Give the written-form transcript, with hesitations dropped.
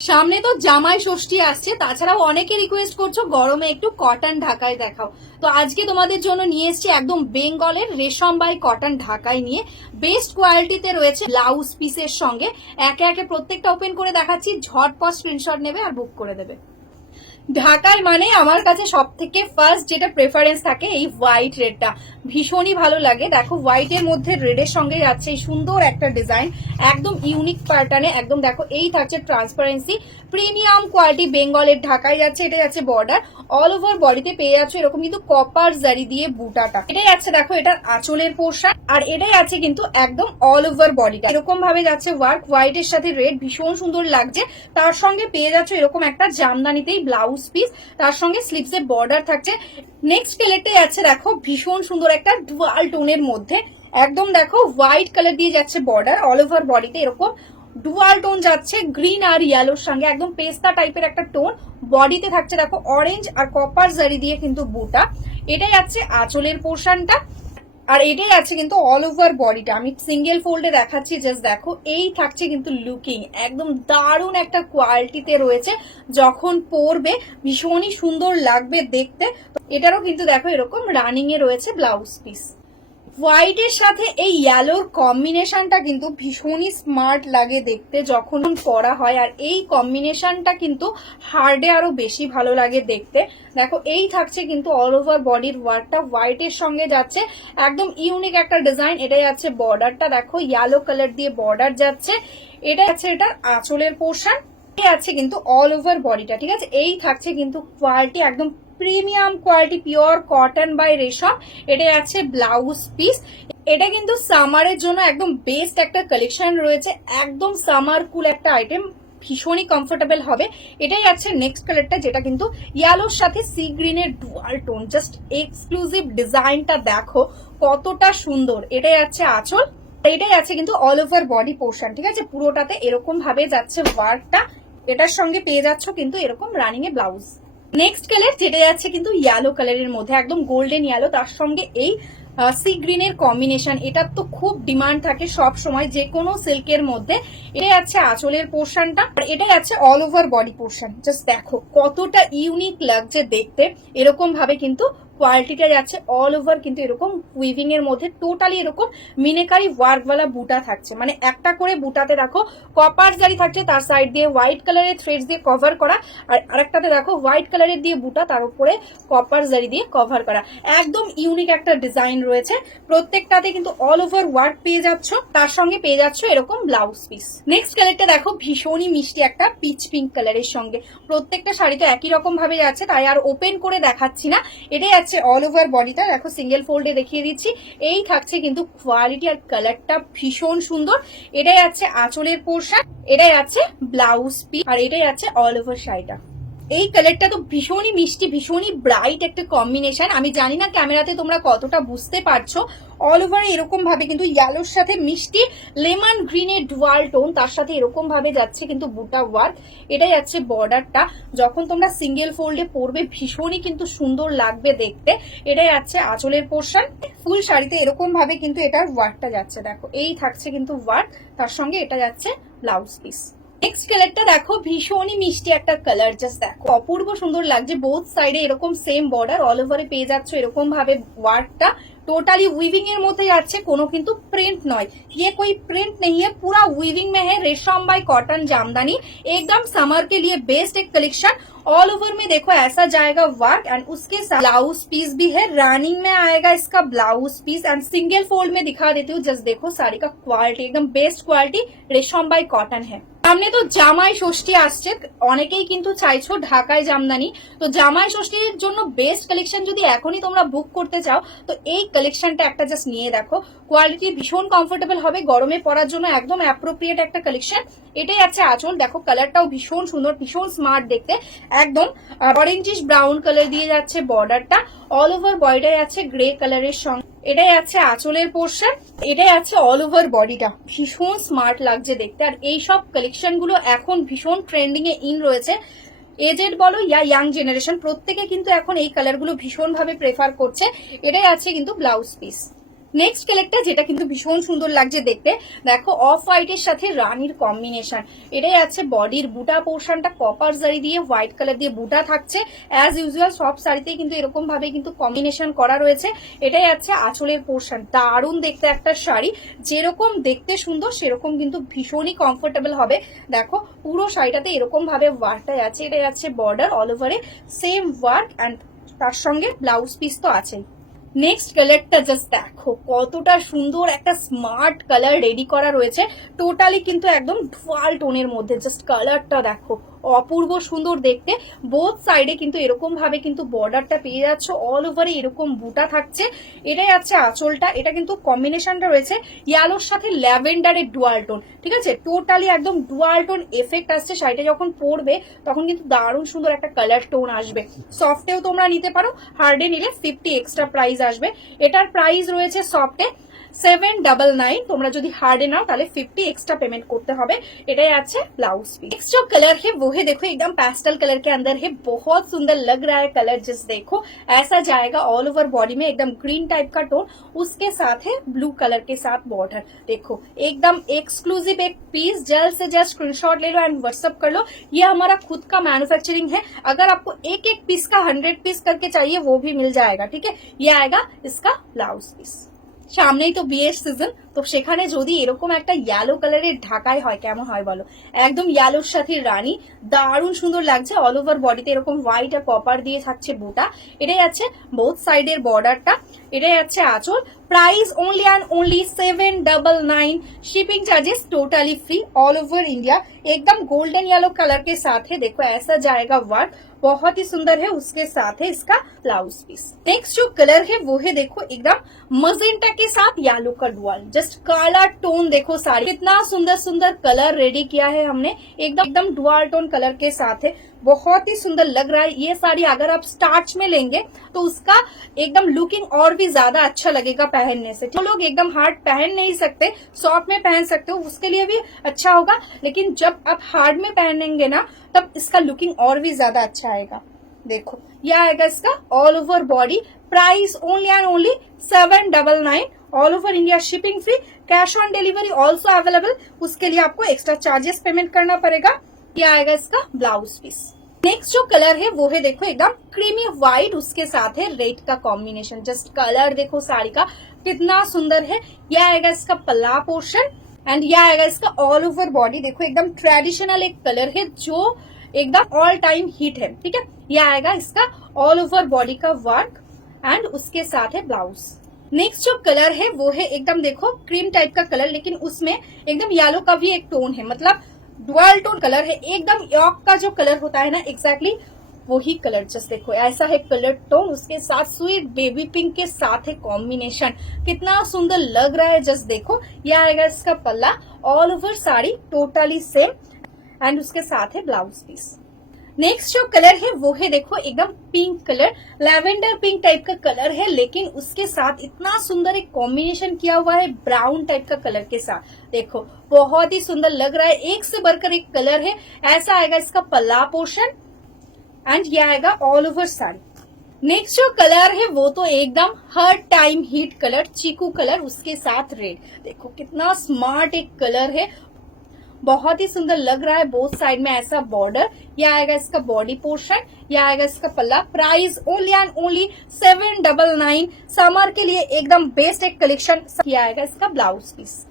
সামনে তো জামাই ষষ্ঠী আসছে, তাছাড়াও অনেকে রিকোয়েস্ট করছো গরমে একটু কটন ঢাকায় দেখাও। তো আজকে তোমাদের জন্য নিয়ে এসেছি একদম বেঙ্গলের রেশম বাই কটন ঢাকায় নিয়ে বেস্ট কোয়ালিটিতে রয়েছে ব্লাউজ পিসের সঙ্গে। একে একে প্রত্যেকটা ওপেন করে দেখাচ্ছি, ঝটপট স্ক্রিনশট নেবে আর বুক করে দেবে। ঢাকায় মানে আমার কাছে সব থেকে ফার্স্ট যেটা প্রেফারেন্স থাকে এই হোয়াইট রেডটা ভীষণই ভালো লাগে। দেখো হোয়াইটের মধ্যে রেডের সঙ্গে যাচ্ছে এই সুন্দর একটা ডিজাইন, একদম ইউনিক প্যাটার্নে। একদম দেখো এই থাকছে ট্রান্সপারেন্সি, প্রিমিয়াম কোয়ালিটি বেঙ্গলের ঢাকায় যাচ্ছে। এটা যাচ্ছে বর্ডার, অল ওভার বডিতে পেয়ে যাচ্ছে এরকম কিন্তু কপার জারি দিয়ে বুটাটা। এটাই যাচ্ছে দেখো এটার আঁচলের পোর্শন, আর এটাই আছে কিন্তু একদম অল ওভার বডিটা এরকম ভাবে যাচ্ছে ওয়ার্ক। হোয়াইটের সাথে রেড ভীষণ সুন্দর লাগছে। তার সঙ্গে পেয়ে যাচ্ছে এরকম একটা জামদানিতেই ব্লাউজ পিস, তার সঙ্গে স্লিভস এ বর্ডার থাকছে। নেক্সট কালারটাই আছে দেখো ভীষণ সুন্দর একটা ডুয়াল টোনের মধ্যে, একদম দেখো হোয়াইট কালার দিয়ে যাচ্ছে বর্ডার, অল ওভার বডিতে এরকম ডুয়াল টোন যাচ্ছে গ্রিন আর ইয়েলোর সঙ্গে, একদম পেস্তা টাইপের একটা টোন। বডিতে থাকছে দেখো অরেঞ্জ আর কপার জারি দিয়ে কিন্তু বুটা। এটাই যাচ্ছে আঁচলের পোর্শনটা, আর এটাই আছে কিন্তু অল ওভার বডিটা। আমি সিঙ্গেল ফোল্ডে দেখাচ্ছি, জাস্ট দেখো এই থাকছে কিন্তু লুকিং একদম দারুণ একটা কোয়ালিটিতে রয়েছে। যখন পরবে ভীষণই সুন্দর লাগবে দেখতে। এটারও কিন্তু দেখো এরকম রানিং এ রয়েছে ব্লাউজ পিস। হোয়াইটের সাথে এই ইয়েলোর কম্বিনেশনটা কিন্তু ভীষণই স্মার্ট লাগে দেখতে যখন পরা হয়, আর এই কম্বিনেশনটা কিন্তু হার্ডে আরো বেশি ভালো লাগে দেখতে। দেখো এই থাকছে কিন্তু অল ওভার বডির ওয়ার্কটা হোয়াইটের সঙ্গে যাচ্ছে, একদম ইউনিক একটা ডিজাইন। এটা যাচ্ছে বর্ডারটা, দেখো ইয়েলো কালার দিয়ে বর্ডার যাচ্ছে। এটা আছে এটার আঁচলের পোর্শন, আছে কিন্তু অল ওভার বডিটা। ঠিক আছে, এই থাকছে কিন্তু কোয়ালিটি একদম premium quality pure cotton by রেশম। এটা আছে ব্লাউজ পিস। এটা কিন্তু সামারের জন্য একদম বেস্ট একটা কালেকশন রয়েছে, একদম সামার কুল একটা আইটেম, ভীষণই কমফোর্টেবল হবে। এটাই আছে নেক্সট কালারটা, যেটা কিন্তু ইয়েলোর সাথে সি গ্রিনের ডুয়াল টোন। জাস্ট এক্সক্লুসিভ ডিজাইনটা দেখো কতটা সুন্দর। এটাই আছে আঁচল, এটাই আছে কিন্তু অল ওভার বডি পোর্শন। ঠিক আছে, পুরোটাতে এরকম ভাবে যাচ্ছে ওয়ার্কটা। এটার সঙ্গে পেয়ে যাচ্ছ কিন্তু এরকম রানিং এ ব্লাউজ। নেক্সট কালার যেটা যাচ্ছে কিন্তু ইয়েলো কালারের মধ্যে, একদম গোল্ডেন ইয়েলো, তার সঙ্গে এই সি গ্রিনের কম্বিনেশন। এটার তো খুব ডিমান্ড থাকে সব সময় যে কোনো সিল্কের মধ্যে। এটাই আছে আঁচলের পোর্শনটা, আর এটাই আছে all over body portion. Just দেখো কতটা ইউনিক লাগছে দেখতে। এরকম ভাবে কিন্তু কোয়ালিটিটা যাচ্ছে অল ওভার কিন্তু এরকম উইভিং এর মধ্যে টোটালি এরকম মিনেকারি ওয়ার্কওয়ালা বুটা থাকছে, মানে একটা করে বুটাতে দেখো কপার জারি থাকছে, তার সাইড দিয়ে হোয়াইট কালারের থ্রেডস দিয়ে কভার করা, আর আরেকটাতে দেখো হোয়াইট কালারের দিয়ে বুটা, তার উপরে কপার জারি দিয়ে কভার করা। একদম ইউনিক একটা ডিজাইন রয়েছে, প্রত্যেকটাতে কিন্তু অল ওভার ওয়ার্ক পেয়ে যাচ্ছ, তার সঙ্গে পেয়ে যাচ্ছ এরকম ব্লাউজ পিস। নেক্সট কালারটা দেখো ভীষণই মিষ্টি একটা পিচ পিঙ্ক কালারের সঙ্গে, প্রত্যেকটা শাড়ি তো একই রকম ভাবে যাচ্ছে, তাই আর ওপেন করে দেখাচ্ছি না। এটাই আছে অল ওভার বডিটা, দেখো সিঙ্গেল ফোল্ডে দেখিয়ে দিচ্ছি। এই থাকছে কিন্তু কোয়ালিটি আর কালারটা ভীষণ সুন্দর। এটাই আছে আঁচলের পোর্শন, এটাই আছে ব্লাউজ পিস, আর এটাই আছে অল ওভার শাড়িটা। এই কালারটা তো ভীষণই মিষ্টি, ভীষণই ব্রাইট একটা কম্বিনেশন। আমি জানি না ক্যামেরাতে তোমরা কতটা বুঝতে পারছো। অল ওভার এরকম ভাবে কিন্তু ইয়েলোর সাথে মিষ্টি লেমন গ্রিনের ডুয়াল টোন, তার সাথে এরকম ভাবে যাচ্ছে কিন্তু বুটা ওয়ার্ক। এটাই যাচ্ছে বর্ডারটা, যখন তোমরা সিঙ্গেল ফোল্ডে পরবে ভীষণই কিন্তু সুন্দর লাগবে দেখতে। এটাই যাচ্ছে আঁচলের পোর্শন। ফুল শাড়িতে এরকম ভাবে কিন্তু এটার ওয়ার্কটা যাচ্ছে, দেখো এই থাকছে কিন্তু ওয়ার্ক, তার সঙ্গে এটা যাচ্ছে ব্লাউজ পিস। নেক্সট কালারটা দেখো ভীষণই মিষ্টি একটা কালার, জাস্ট দেখো অপূর্ব সুন্দর লাগছে। বোথ সাইডে এরকম সেম বর্ডার, অল ওভারে পেয়ে যাচ্ছ এরকম ভাবে ওয়ার্কটা। टोटली वीविंग एर मध्य যাচ্ছে, কোনো কিন্তু প্রিন্ট নয়, ये कोई प्रिंट नहीं है, पूरा वीविंग में है। रेशम बाय कॉटन जामदानी एकदम समर के लिए बेस्ट एक कलेक्शन। ऑल ओवर में देखो ऐसा जाएगा वर्क, एंड उसके साथ ब्लाउज पीस भी है, रनिंग में आएगा इसका blouse piece. And single fold में दिखा देती हूँ, जस्ट देखो साड़ी का क्वालिटी एकदम बेस्ट क्वालिटी, रेशम बाय कॉटन है। সামনে তো জামাই ষষ্ঠী আসছে, অনেকেই কিন্তু চাইছো ঢাকায় জামদানি। তো জামাই ষষ্ঠীর জন্য বেস্ট কালেকশন যদি এখনই তোমরা বুক করতে চাও, তো এই কালেকশনটা একটা জাস্ট নিয়ে দেখো, কোয়ালিটি ভীষণ কমফোর্টেবল হবে, গরমে পরার জন্য একদম অ্যাপ্রোপ্রিয়েট একটা কালেকশন। এটাই আছে আঁচল, দেখো কালারটাও ভীষণ সুন্দর, ভীষণ স্মার্ট দেখতে, একদম অরেঞ্জিশ ব্রাউন কালার দিয়ে যাচ্ছে বর্ডারটা। অল ওভার বডিটাই আছে গ্রে কালারের সঙ্গে, এটাই আছে আঁচলের পোর্শন, এটাই আছে অল ওভার বডিটা। ভীষণ স্মার্ট লাগছে দেখতে, আর এই সব কালেকশন গুলো এখন ভীষণ ট্রেন্ডিং এ ইন রয়েছে। এজেড বলো ইয়া ইয়াং জেনারেশন, প্রত্যেকে কিন্তু এখন এই কালার গুলো ভীষণ ভাবে প্রেফার করছে। এটাই আছে কিন্তু ব্লাউজ পিস। নেক্সট কালারটা যেটা কিন্তু ভীষণ সুন্দর লাগছে দেখতে, দেখো অফ হোয়াইটের সাথে রানীর কম্বিনেশন। এটাই আছে বডির বুটা পোর্শনটা কপার জারি দিয়ে হোয়াইট কালার দিয়ে বুটা থাকছে। অ্যাজ ইউজুয়াল সব শাড়িতেই কিন্তু এরকম ভাবে কিন্তু কম্বিনেশন করা রয়েছে। এটাই আছে আঁচলের পোর্শন। দারুণ দেখতে একটা শাড়ি, যেরকম দেখতে সুন্দর সেরকম কিন্তু ভীষণই কমফোর্টেবল হবে। দেখো পুরো শাড়িটাতে এরকম ভাবে ওয়ার্কটাই আছে। এটাই আছে বর্ডার, অল ওভারে সেম ওয়ার্ক, অ্যান্ড তার সঙ্গে ব্লাউজ পিস তো আছেই। নেক্সট কালারটা জাস্ট দেখো কতটা সুন্দর একটা স্মার্ট কালার রেডি করা রয়েছে, টোটালি কিন্তু একদম ডুয়াল টোনের মধ্যে। জাস্ট কালারটা দেখো অপূর্ব সুন্দর দেখতে। বোথ সাইডে কিন্তু এরকম ভাবে কিন্তু বর্ডারটা পেয়ে যাচ্ছ, অল ওভারে এরকম বুটা থাকছে। এটাই আছে আঁচলটা। এটা কিন্তু কম্বিনেশনটা রয়েছে ইয়ালোর সাথে ল্যাভেন্ডারের ডুয়াল টোন, ঠিক আছে, টোটালি একদম ডুয়াল টোন এফেক্ট আসছে। শাড়িটা যখন পরবে তখন কিন্তু দারুণ সুন্দর একটা কালার টোন আসবে। সফটেও তোমরা নিতে পারো, হার্ডে নিলে 50 এক্সট্রা প্রাইস আসবে। এটার প্রাইস রয়েছে সফটে 799, তোমরা যদি हार्डे नाओ ताहले 50 एक्स्ट्रा पेमेंट करते होबे। एटाई आछे ब्लाउज पीस। नेक्स्ट जो कलर है वो है देखो एकदम पेस्टल कलर के अंदर है, बहुत सुंदर लग रहा है कलर। जस्ट देखो ऐसा जाएगा ऑल ओवर बॉडी में, एकदम ग्रीन टाइप का टोन, उसके साथ है ब्लू कलर के साथ बॉर्डर। देखो एकदम एक्सक्लूसिव एक पीस, जल्द से जल्द स्क्रीनशॉट ले लो एंड व्हाट्सअप कर लो। ये हमारा खुद का मैन्युफैक्चरिंग है। अगर आपको एक एक पीस का 100 पीस करके चाहिए वो भी मिल जाएगा, ठीक है। ये आएगा इसका ब्लाउज पीस। সামনেই তো বিয়ের সিজন, তো সেখানে যদি এরকম একটা ইয়েলো কালারের ঢাকাই হয় কেমন হয় বলো। একদম ইয়েলোর সাথে রানী, দারুণ সুন্দর লাগছে। অল ওভার বডিতে এরকম হোয়াইট আর কপার দিয়ে থাকছে বুটা। এটাই আছে বোথ সাইডের বর্ডারটা। এটাই আছে আঁচল। Price only and only 799। Shipping charges totally free all over India. एकदम गोल्डन येलो कलर के साथ है, देखो ऐसा जाएगा वर्क, बहुत ही सुंदर है। उसके साथ है इसका ब्लाउज पीस। नेक्स्ट जो कलर है वो है देखो एकदम मजेंटा के साथ येलो का डुअल, जस्ट कलर टोन देखो साड़ी कितना सुंदर सुंदर कलर रेडी किया है हमने, एकदम एकदम डुअल टोन कलर के साथ है, बहुत ही सुंदर लग रहा है। ये साड़ी अगर आप स्टार्च में लेंगे तो उसका एकदम लुकिंग और भी ज्यादा अच्छा लगेगा पहनने से। जो लोग एकदम हार्ड पहन नहीं सकते, सॉफ्ट में पहन सकते हो, उसके लिए भी अच्छा होगा। लेकिन जब आप हार्ड में पहनेंगे ना तब इसका लुकिंग और भी ज्यादा अच्छा आएगा। देखो यह आएगा इसका all over body. Price only and only 799, all over India shipping free, cash on delivery also available. उसके लिए आपको एक्स्ट्रा चार्जेस पेमेंट करना पड़ेगा। ये आएगा इसका ब्लाउज पीस। नेक्स्ट जो कलर है वो है देखो एकदम क्रीमी व्हाइट, उसके साथ है रेड का कॉम्बिनेशन। जस्ट कलर देखो साड़ी का कितना सुंदर है। यह आएगा इसका पल्ला पोर्शन एंड यह आएगा इसका ऑल ओवर बॉडी। देखो एकदम ट्रेडिशनल एक कलर है जो एकदम ऑल टाइम हिट है, ठीक है। यह आएगा इसका ऑल ओवर बॉडी का वर्क एंड उसके साथ है ब्लाउज। नेक्स्ट जो कलर है वो है एकदम देखो क्रीम टाइप का कलर, लेकिन उसमें एकदम येलो का भी एक टोन है, मतलब डुअल टोन कलर है। एकदम यॉक का जो कलर होता है ना एग्जैक्टली वही कलर। जस्ट देखो ऐसा है कलर टोन, उसके साथ स्वीट बेबी पिंक के साथ है कॉम्बिनेशन, कितना सुंदर लग रहा है। जस्ट देखो यह आएगा इसका पल्ला, all over sari totally same and उसके साथ है ब्लाउज पीस। नेक्स्ट जो कलर है वो है देखो एकदम pink colour, lavender pink type का कलर है, लेकिन उसके साथ इतना सुंदर एक कॉम्बिनेशन किया हुआ है ब्राउन टाइप का कलर के साथ। देखो बहुत ही सुंदर लग रहा है, एक से बढ़कर एक कलर है। ऐसा आएगा इसका पल्ला पोर्शन एंड ये आएगा ऑल ओवर साड़ी। नेक्स्ट जो कलर है वो तो एकदम हर टाइम हिट कलर, चीकू कलर, उसके साथ रेड। देखो कितना स्मार्ट एक कलर है, बहुत ही सुंदर लग रहा है। बोथ साइड में ऐसा बॉर्डर। यह आएगा इसका बॉडी पोर्शन, यह आएगा इसका पल्ला। Price only and only 799। Summer के लिए एकदम बेस्ट एक कलेक्शन। यह आएगा इसका ब्लाउज पीस।